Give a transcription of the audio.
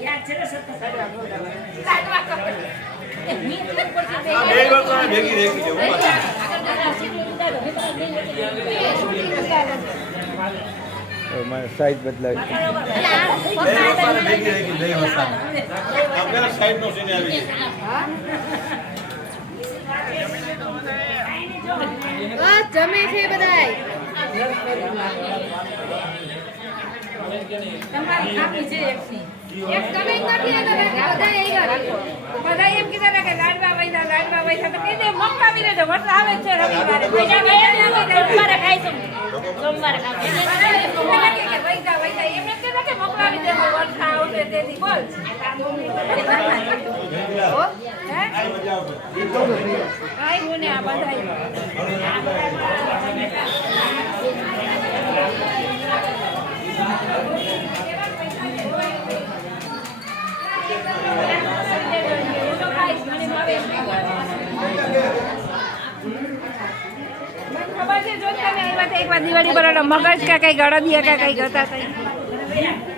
યાદ છે ને સતત સાઈઝ બદલાવી જમે છે બધાય તમારી ખામી છે એકની એક તમે નથી અને બધા એ બધા એમ કીધા ને કે લાડવા વૈધા તો કીધે મંગાવી લેજો વટ આવે છે રવિવારે સોમવારે ખાઈશું સોમવારે ખાઈશું કે વૈધા એમ કીધા કે મંગાવી દેજો વટ આવશે તેથી બોલ ઓ હે આઈ હું ને આ બધાય ખબર છે જો તમે આવ્યા એક વાર દિવાળી પર મગજ કે કઈ ગળદિયા કે કઈ હતા